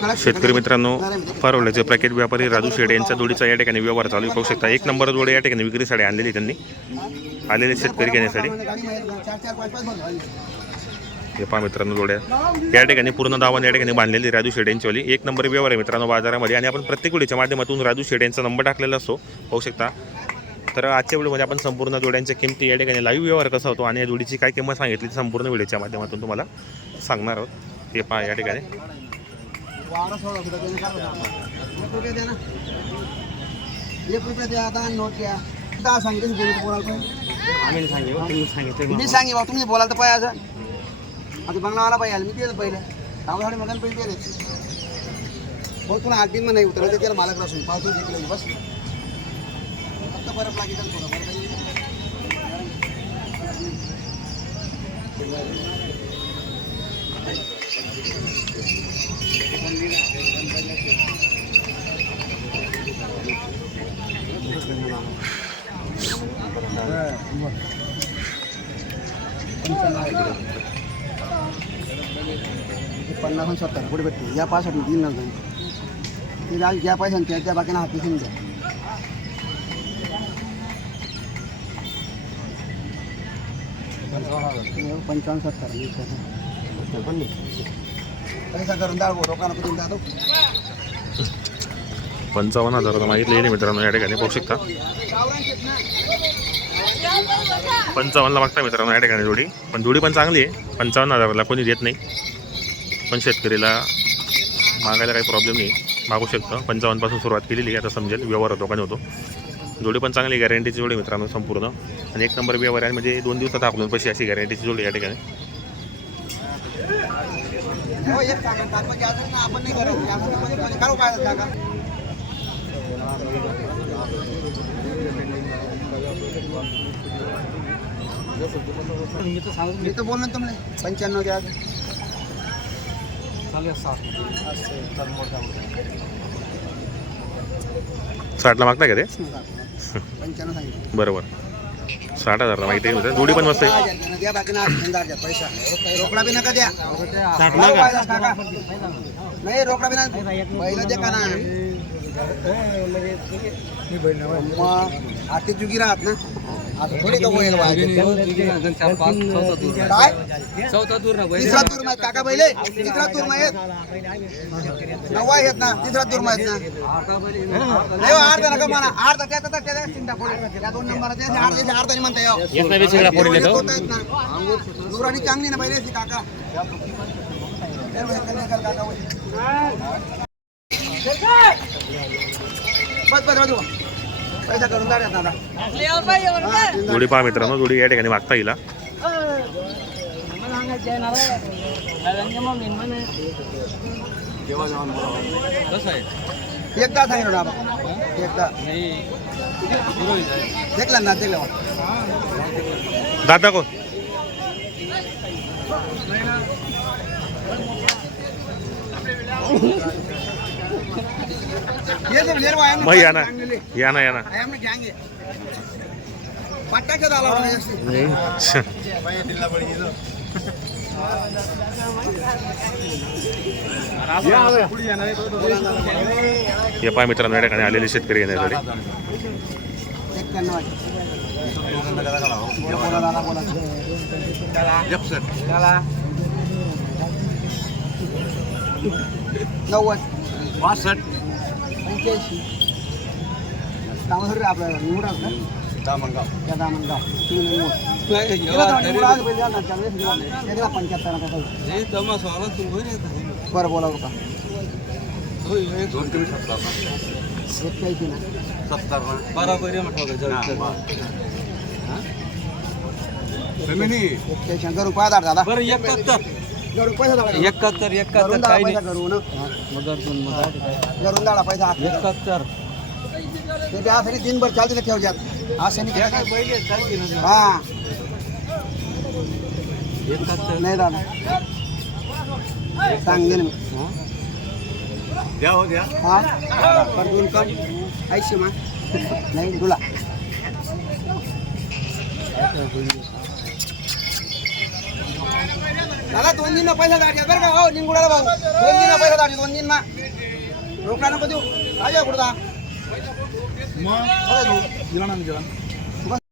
शेतकरी मित्रांनो परवल्याचे पॅकेट व्यापारी राजू शेडे यांच्या जोडीचा या ठिकाणी व्यवहार चालू. पाहू शकता एक नंबर जोडी या ठिकाणी विक्रीसाठी आणलेली त्यांनी. आलेले शेतकरी घेण्यासाठी. हे पहा मित्रांनो जोड्या. या ठिकाणी पूर्ण दावण या ठिकाणी बांधलेली राजू शेडे यांचीवाली एक नंबर व्यवहार आहे मित्रांनो बाजारामध्ये. आणि आपण प्रत्येक वेळीच्या माध्यमातून राजू शेडे यांचा नंबर टाकलेला असतो. पाहू शकता. तर आजच्या व्हिडिओमध्ये आपण संपूर्ण जोड्यांच्या किमती या ठिकाणी लाईव्ह व्यवहार कसा होतो आणि या जोडीची काय किंमत सांगितली संपूर्ण व्हिडिओच्या माध्यमातून तुम्हाला सांगणार आहोत. हे पहा या ठिकाणी. एक रुपये द्या दहा नोट द्या दहा सांगितलं बोलायला आम्ही सांगितलं तुम्ही सांगितलं मी सांगे बा तुम्ही बोलाल तर पाहिजे आता बंगलावाला पाहिजे मी दिलं पहिले. त्यामुळे मगन पहिले दिले. हो तुला आठ दिन नाही उतरलं त्याला मालक असून पावतो जिंकलं बस. फक्त बरं लागेल थोडं बरं पन्नास आणि सत्तर पुढे भेटते या पासाठी तीन नव्हतं ते जाल ज्या पैशाने त्या त्या बाकीना हाती घेऊन द्या पंचावन्न सत्तर पैसे. करून करून पंचावन्न हजाराला मागितलेली मित्रांनो या ठिकाणी पाहू शकता. पंचावन्नला मागता मित्रांनो या ठिकाणी जोडी. पण जोडी पण चांगली आहे. पंचावन्न हजाराला कोणी देत नाही. पण शेतकरीला मागायला काही प्रॉब्लेम नाही. मागू शकतं. पंचावन्नपासून सुरुवात केलेली आहे. आता समजेल व्यवहार दोकाने होतो. जोडी पण चांगली गॅरंटीची जोडी मित्रांनो संपूर्ण. आणि एक नंबर व्यवहार आहे म्हणजे दोन दिवसात हाकलून पैसे अशी गॅरंटीची जोडी या ठिकाणी. हो, एक काम ना आपण नाही करत. आपण मध्ये मध्ये करू पाहिजे जागा मी तर सांगत मी तर बोललो ना तुम्हाला पंच्याण्णव द्या. चालेल सात. साठला मागता का ते? पंच्याण्णव सांगितलं. बरोबर. साठ हजारला माहिती आहे जोडी पण मस्त आहे. हजार रोकडा बी नका द्या. नाही रोकडा बी पहिलं दे का ना आती जुगी राहत ना. आता थोडी का होईल. काय? चौथा दूर ना तिसरा तूर माहीत काका पहिले? तिसरा तूर माहीत? नववा येत ना तिसरा तूर माहीत ना? नाही हो, अर्धा नका म्हणा. अर्धा त्याचा तर त्याचा चिंता पडेल त्या दोन नंबरचे अर्धा अर्धा नाही म्हणता येऊ एवढे होत आहेत ना. दुराणी चांगली ना पहिले ती काका. बस बस बस. जोडी पहा मित्रांनो जोडी या ठिकाणी मागता येईल एकदा सांगितलं बाबा एकदा देखला ना देखला दादा कोण? मग या ना या ना या ना आया हमने गैंग पट्टा के डाला होगा जैसे। पहा मित्रांनो या ठिकाणी आलेले शेतकरी येण्यासाठी नव्वद. पासष्ट पंच्याऐंशी. दामोदर आपलं निवडा ना. दामणगाव त्या दामणगाव तीन निवडा. पंच्याहत्तर. बरं बोला सत्तर. एक्क्याऐंशी ना सत्तर बरोबर एक्क्याऐंशी घरून पाय दाड दादा. बरं एकाहत्तर घरून पैसा एकाहत्तर घरून एकाहत्तर काही पैसा नाही. घरून मदर दोन मदर घरून दाडा पैसा हात एकाहत्तर. ते बी असं नाही दिनभर चालते ते ठेवच्यात असं नाही हा. एकाहत्तर. नाही दादा. सांगले ना मी द्या हो द्या. हा. पर दोन कम ऐंशी मा. नाही तुला दादा दोन दिन पैसा दाटी बरं का? हो निंगुडाला भाऊ. दोन दिन पैसा दाटी दोन दिन मा रोकडा नको देऊ. काय कुठता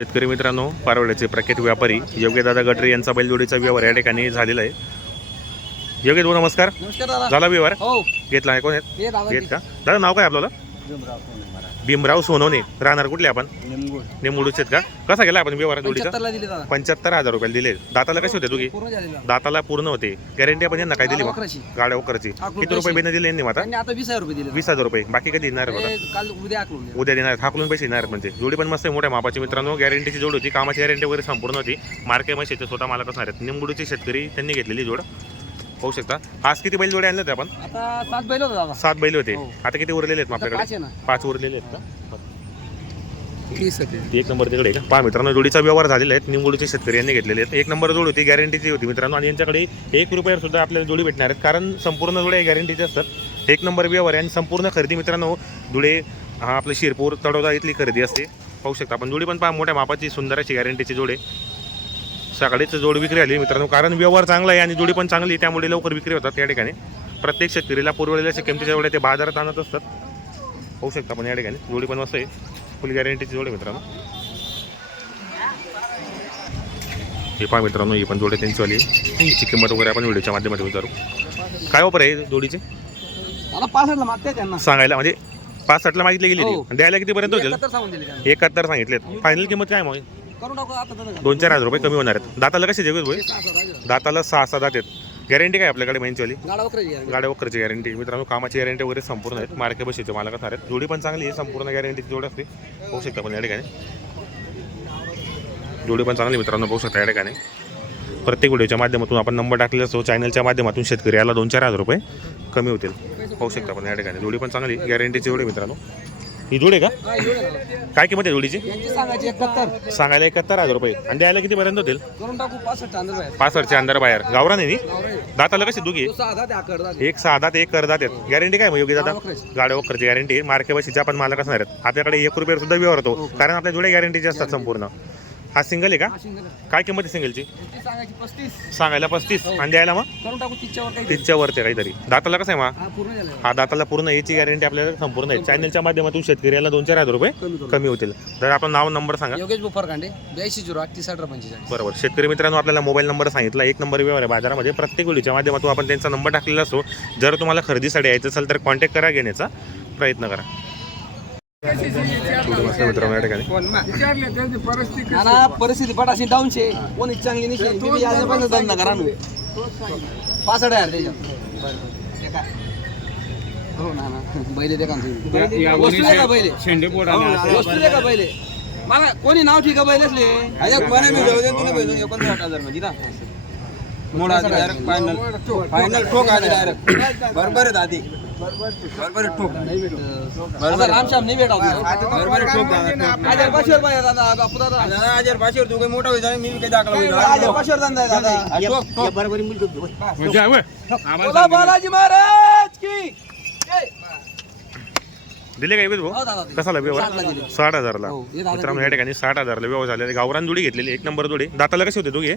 शेतकरी मित्रांनो पारवड्याचे प्रख्यात व्यापारी योग्यदादा गटरे यांचा बैलजोडीचा व्यवहार या ठिकाणी झालेला आहे. योग्य भाऊ नमस्कार. नमस्कार दादा. झाला व्यवहार? हो. घेतला आहे. कोण आहेत? दादा घेत का. दादा नाव काय आपल्याला भीमराव सोनवणे राहणार कुठले आपण? निमगुड निमुडूच आहेत का? कसा गेला आपण व्यवहार जोडीचा? पंच्याहत्तरला दिले दादा पंच्याहत्तर हजार रुपयाला दिले दाताला कसे होते तुझी? पूर्ण झालेला दाताला पूर्ण होते. गॅरंटी आपण यांना काय दिली मग गाड्या वकरची किती रुपये. बिना दिले यांनी मग आता? त्यांनी आता वीस हजार रुपये दिले. वीस हजार रुपये. बाकी कधी देणार बघा. काल उद्या. उद्या देणार. हाकलून पैसे देणार म्हणजे. जोडी पण मस्त आहे मोठ्या मापाची मित्रांनो. गॅरंटीची जोड होती. कामाची गॅरंटी वगैरे संपूर्ण होती. मार्के मशीचे स्वतः मालक असणार आहेत. निंबुडीचे शेतकरी त्यांनी घेतलेली जोड. पाहू शकता. आज किती बैल जोडे आणले होते आपण? आता सात बैल होता दादा. सात बैल होते. हो. आता किती उरलेले आहेत मग आता पाच आपल्याकडे आहे पाच उरलेले आहेत का? ती एक नंबर तिकडे आहे का पहा मित्रांनो जोडीचा व्यवहार झालेला आहे. निंबोडीचे शेतकरी यांनी घेतलेले आहेत. एक नंबर जोड होती गॅरंटीची होती मित्रांनो. आणि यांच्याकडे एक रुपयावर सुद्धा आपल्याला जोडी भेटणार आहेत. कारण संपूर्ण जोडे गॅरंटीचे असतात. एक नंबर व्यवहार आहे आणि संपूर्ण खरेदी मित्रांनो धुळे हा आपलं शिरपूर तडोदा इथली खरेदी असते. पाहू शकता आपण. जोडी पण पहा मोठ्या मापाची सुंदर अशी गॅरंटीची जोडे. सकाळीच जोड विक्री आली मित्रांनो. कारण व्यवहार चांगला आहे आणि जोडी पण चांगली आहे त्यामुळे लवकर विक्री होतात या ठिकाणी. प्रत्येक शेतकरीला पुरवलेल्या किमतीच्या जोड्या ते बाजारात आणत असतात. पाहू शकता आपण या ठिकाणी. जोडी पण मस्त आहे. फुल गॅरंटीची जोड आहे मित्रांनो. हे पहा मित्रांनो ही पण जोडी त्यांचीवाली आहे. हिची किंमत वगैरे आपण व्हिडिओच्या माध्यमातून विचारू. काय ऑफर आहे जोडीची? सांगायला म्हणजे पाच साठला मागितली गेली हो. आणि द्यायला कितीपर्यंत होतील? एकाहत्तर सांगितलेत. फायनल किंमत काय मग? करून टाकू आता दादा दोन चार हजार रुपये कमी होणार आहेत. दाताला कसे जेवत भाई? सहा. दाताला सहा सहा दात आहेत. गॅरंटी काय आपल्याकडे गाडा आहे. गाड्या वकरची गॅरंटी मित्रांनो कामाची गॅरंटी वगैरे संपूर्ण आहेत. मार्के बशीचे मालक असणार आहेत. जोडी पण चांगली आहे. संपूर्ण गॅरंटीची जोड असते. पाहू शकता पण या ठिकाणी. जोडी पण चांगली मित्रांनो. पाहू शकता या ठिकाणी. प्रत्येक व्हिडिओच्या माध्यमातून आपण नंबर टाकलेला असतो. चॅनलच्या माध्यमातून शेतकरी याला दोन चार हजार रुपये कमी होतील. पाहू शकता पण या ठिकाणी. जोडी पण चांगली गॅरंटीची जोडी मित्रांनो. ही जोडी आहे का? हा. काय किंमत आहे जोडीची? यांची सांगायची एकाहत्तर. सांगायला एकाहत्तर हजार रुपये. आणि द्यायला कितीपर्यंत होतील? करून टाकू पासष्ट अंदर बाहेर. पासष्टच्या अंदर बाहेर. गावरा नाही. दाताला कशी दुखी? तो सहा आकड. एक दात एक करदात आहेत. गॅरंटी काय मग योग्य दादा गाडा वखराची. गाड्या वखरची गॅरंटी मार्के बशीच्या पण मालक असणार आहेत आपल्याकडे एक रुपयावर सुद्धा व्यवहार होतो. कारण आपल्या जोड्या गॅरंटीचे असतात संपूर्ण. हा सिंगल आहे का? हा. काय किंमत आहे सिंगलची सांगायची पस्तीस. सांगायला पस्तीस. आणि द्यायला मग? करून टाकू तिच्यावर काही तीसच्या वरती काहीतरी. दाताला कसं आहे मग हा पूर्ण झालं. हा दाताला पूर्ण याची गॅरंटी आपल्याला संपूर्ण आहे. चॅनलच्या माध्यमातून शेतकऱ्याला दोन चार हजार रुपये कमी करू कमी होतील. तर आपण नाव नंबर सांगा. योगेश बुफर कांडे ब्याऐंशी झिरो आठ तीस अठरा पंचेचाळीस. बरोबर. शेतकरी मित्रांनो आपल्याला मोबाईल नंबर सांगितला. एक नंबर व्यवहार आहे बाजारामध्ये. प्रत्येक वेळीच्या माध्यमातून आपण त्यांचा नंबर टाकलेला असतो. जर तुम्हाला खरेदीसाठी यायचं असेल तर कॉन्टॅक्ट करा घेण्याचा प्रयत्न करा. थोडं मस्त मित्रांनो या ठिकाणी? ना ना परिस्थिती पट अशी डाऊनचे कोणी चांगली नाही धंदा करा ना पासष्ट हजार त्याच्यात. हो ना ना. बैले दे का वस्तू दे का बैले. शेंडे वस्तू दे का बैले. मला कोणी नाव ठीक आहे बैल असले? फायनल ठोक. आधी डायरेक्ट बरोबर आहे दादी. बरोबर आहे ठोक. आता रामश्याम नाही भेटा बरोबर आहे ठोक दादा हजार पाचशे रुपये दादा बापू दादा दादा हजार पाचशे तू काही मोठा होईल मी काही दाखला होईल. हजार पाचशे धंदा आहे दादा. ठोक ठोक. बोला बालाजी महाराज की. दिले काय भाऊ? हो दादा कसाला व्यवहार. साठ हजारला. हो, मित्रांनो या ठिकाणी साठ हजारला व्यवहार झालेले. गावरान जोडी घेतलेली एक नंबर जोडी. दाताला कसे होते दोघे?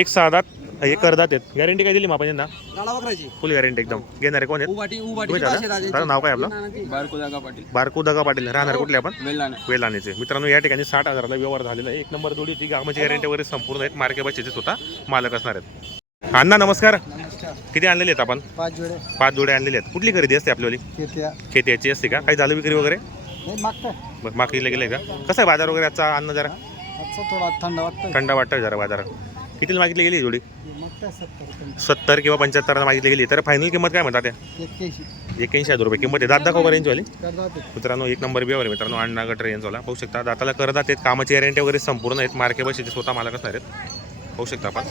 एक सहा दात एक करदात आहेत गॅरंटी काय दिली मग आपण यांना गाडा फुल गॅरंटी एकदम. घेणारे कोण आहेत? तुम्ही दादा दादा नाव काय आपलं? बारको जागा पाटील. बारकू दगा पाटील. राहणार कुठले आपण? वेल्लाने वेलानेचे मित्रांनो या ठिकाणी साठ हजाराला व्यवहार झालेला आहे. एक नंबर जोडी ती गावाची गॅरंटी वगैरे संपूर्ण आहेत. मार्के बचेचे स्वतः मालक असणार आहेत. अण्णा नमस्कार. नमस्कार. किती आणलेले आहेत आपण? पाच जोडे. पाच जोडे आणलेले आहेत. कुठली खरेदी असते आपल्याली खेत्या. खेत्याची असते का? काही झालं विक्री वगैरे? बरं मागीला गेले का? कसं आहे बाजार वगैरे आजचा अन्न जरा? आजचा थोडा थंड वाटतोय. थंड वाटतं जरा बाजार कितीला मागितली गेली जोडी? सत्तर सत्तर किंवा पंच्याहत्तरला मागितली गेली. तर फायनल किंमत काय म्हणतात त्या? एक्क्याऐंशी. हजार रुपये. किंमत आहे. दादा का रेंज वाली. करता ते मित्रांनो एक नंबर बियावर आहे मित्रांनो. अण्णा गट रेंजवाला पाहू शकता. दाताला करदात आहेत. कामाची गॅरंटी वगैरे संपूर्ण आहेत. मार्के बशीचे स्वतः मालक असणार आहेत. पाहू शकता आपण.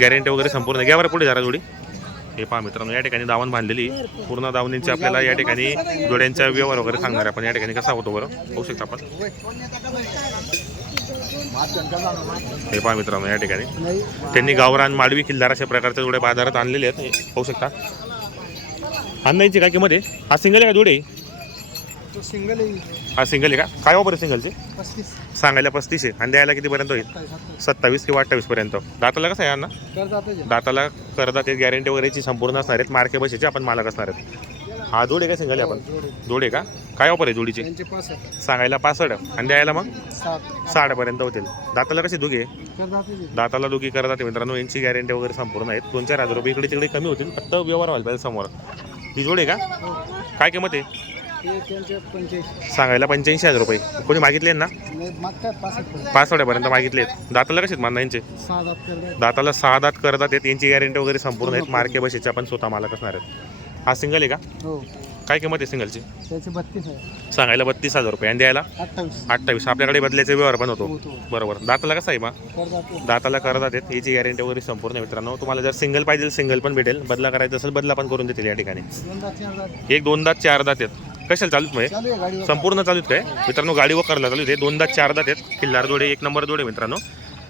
गॅरंटी वगैरे संपूर्ण आहे. घ्या बरं पुढे जरा जोडी. हे पहा मित्रांनो या ठिकाणी दावण बांधलेली. पूर्ण दावणींची आपल्याला या ठिकाणी जोड्यांचा व्यवहार वगैरे सांगणार आपण या ठिकाणी कसा होतो बरं? पाहू शकता आपण. हे पहा मित्रांनो या ठिकाणी. त्यांनी गावरान माडवी किल्लार अशा प्रकारच्या जोड्या बाजारात आणलेले आहेत. पाहू शकता. अन्नाची काय किंमत आहे? हा सिंगल आहे का जोडी? सिंगल हा सिंगल आहे का? काय आहे सिंगलची सांगायला पस्तीस आहे. आणि द्यायला कितीपर्यंत होईल? सत्तावीस किंवा अठ्ठावीसपर्यंत दाताला कसं आहे यांना दाताला करतात ते गॅरंटी वगैरेची संपूर्ण असणार आहेत. मार्के बसेचे आपण मालक असणार आहेत. हा जोड का सिंगल आहे आपण? जोड. आहे का? काय ऑफर आहे जोडीची? त्यांचे सांगायला पासष्ट. आणि द्यायला मग? सात साठपर्यंत होतील. दाताला कशी दुखी आहे करतात दाताला दुखी करतात मित्रांनो यांची गॅरंटी वगैरे संपूर्ण आहेत. दोन चार हजार रुपये इकडे तिकडे कमी होतील. फक्त व्यवहार व्हायला पाहिजे समोर. ही जोड का? काय किंमत आहे? ते त्यांचे पंच्याऐंशी. सांगायला पंच्याऐंशी हजार रुपये. कोणी मागितले ना? मागतात पासष्ट मागितले दाताला कसे आहेत यांचे? सहा दाताला सहा दात करतात आहेत. यांची गॅरंटी वगैरे संपूर्ण आहेत. मार्के बसेचे आपण स्वतः मालक असणार आहेत. हा सिंगल आहे का? हो. काय किंमत आहे सिंगलची? त्याचे बत्तीस आहे. सांगायला बत्तीस हजार रुपये. आणि द्यायला? अठ्ठावीस. अठ्ठावीस. आपल्याकडे बदल्याचे व्यवहार पण होतो. होतो. बरोबर. दाताला कसा आहे करतात दाताला करतात आहेत याची गॅरंटी वगैरे संपूर्ण आहे मित्रांनो. तुम्हाला जर सिंगल पाहिजे सिंगल पण भेटेल. बदला करायचा असेल बदला पण करून देतील या ठिकाणी. दोन दात चार दात. एक दोन दात चार दात आहेत. कशाला म्हणजे चालू आहे गाडी संपूर्ण चालूच काय? मित्रांनो गाडी वकारला चालू आहे दोन दात चार दात आहेत. किल्लार जोडे एक नंबर जोडे मित्रांनो.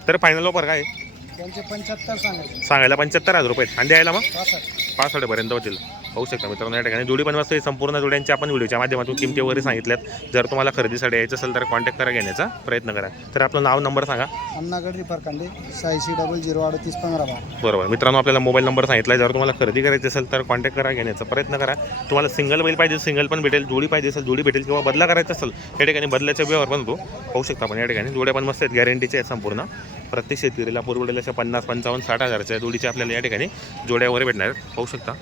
तर फायनल ऑफर काय? आहे? त्यांचे पंच्याहत्तर सांगायचे. सांगायला पंच्याहत्तर हजार रुपये आहेत. आणि द्यायला मग? पासष्ट. पासष्टपर्यंत होतील. होऊ शकता मित्रांनो या ठिकाणी जोडी पण मस्त आहे. संपूर्ण जोड्यांची आपण व्हिडिओच्या माध्यमातून किमती वगैरे सांगितल्यात. जर तुम्हाला खरेदीसाठी यायचं असेल तर कॉन्टॅक्ट करा घेण्याचा प्रयत्न करा. तर आपलं नाव नंबर सांगा. अण्णागड फरकांडे शहाऐंशी डबल झिरो अडतीस पंधरा बारा. बरोबर. मित्रांनो आपल्याला मोबाईल नंबर सांगितला जर तुम्हाला खरेदी करायची असेल तर कॉन्टॅक्ट करा घेण्याचा प्रयत्न करा. तुम्हाला सिंगल बैल पाहिजे सिंगल पण भेटेल जोडी पाहिजे असेल जोडी भेटेल किंवा बदला करायचा असेल या ठिकाणी बदल्याचा व्यवहार पण होतो होऊ शकता आपण. या ठिकाणी जोड्या पण मस्त आहेत गॅरंटीचे आहेत संपूर्ण. प्रत्येक शेतकरीला पुरवडेल अशा पन्नास पंचावन्न साठ हजारच्या जोडीच्या आपल्याला या ठिकाणी जोड्या वगैरे भेटणार आहेत. होऊ शकता.